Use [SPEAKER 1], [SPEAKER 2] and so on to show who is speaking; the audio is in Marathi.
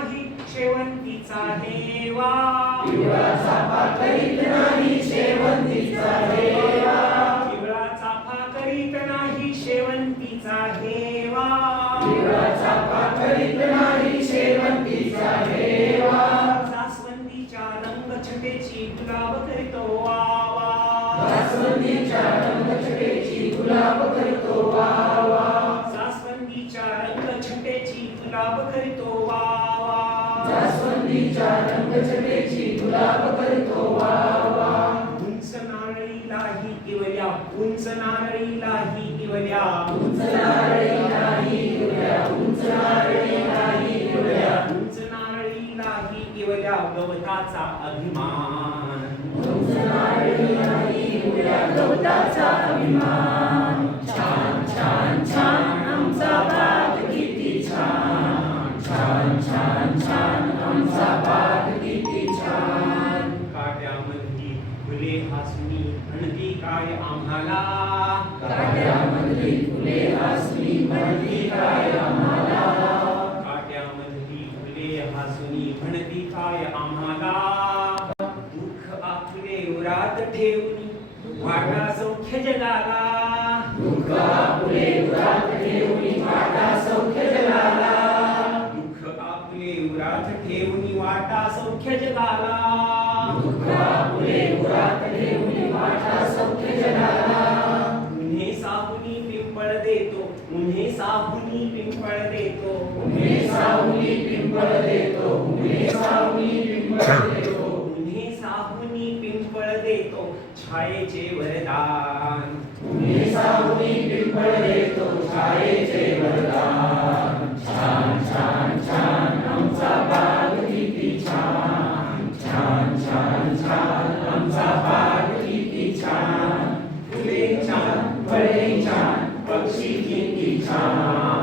[SPEAKER 1] शेवंतीचा हेवा
[SPEAKER 2] पिवळा चाफा करीत नाही शेवंतीचा
[SPEAKER 1] पिवळा चाफा करीत नाही शेवंतीचा
[SPEAKER 2] पिवळा चाफा करीत नाही शेवंतीचा हेवा
[SPEAKER 1] जास्वंदीच्या रंग छटेची गुलाब करीतो वावा
[SPEAKER 2] जास्वंदीच्या रंगछटेची गुलाब करतो वावा
[SPEAKER 1] जास्वंदीच्या रंग छटेची गुलाब करीतो वावा
[SPEAKER 2] जास्वंदीच्या रंगछटेची गुलाब करतो
[SPEAKER 1] उंच किवल्या उंच
[SPEAKER 2] उंच
[SPEAKER 1] किवल्या गवताचा अभिमान
[SPEAKER 2] उंच गवताचा अभिमान.
[SPEAKER 1] हासुनी म्हणती काय आम्हाला?
[SPEAKER 2] काट्यामधली फुले हसली म्हणती काय आम्हाला?
[SPEAKER 1] काट्यामधली फुले हासुनी म्हणती काय आम्हाला? दुःख आपले उरात ठेवून वाटा सौख्य जगाला.
[SPEAKER 2] दुःख आपले उरात ठेवून वाटा सौख्य जगाला.
[SPEAKER 1] दुःख आपले उरात ठेवून वाटा सौख्य जगाला.
[SPEAKER 2] छायेचे वरदान
[SPEAKER 1] तुम्ही साहुनी पिंपळ देतो छायेचे
[SPEAKER 2] वरदान छान छान छान आमचा भाग किती छान
[SPEAKER 1] छान छान छान आमचा भाग किती
[SPEAKER 2] छान फुले छान फळे छान पक्षी किती छान.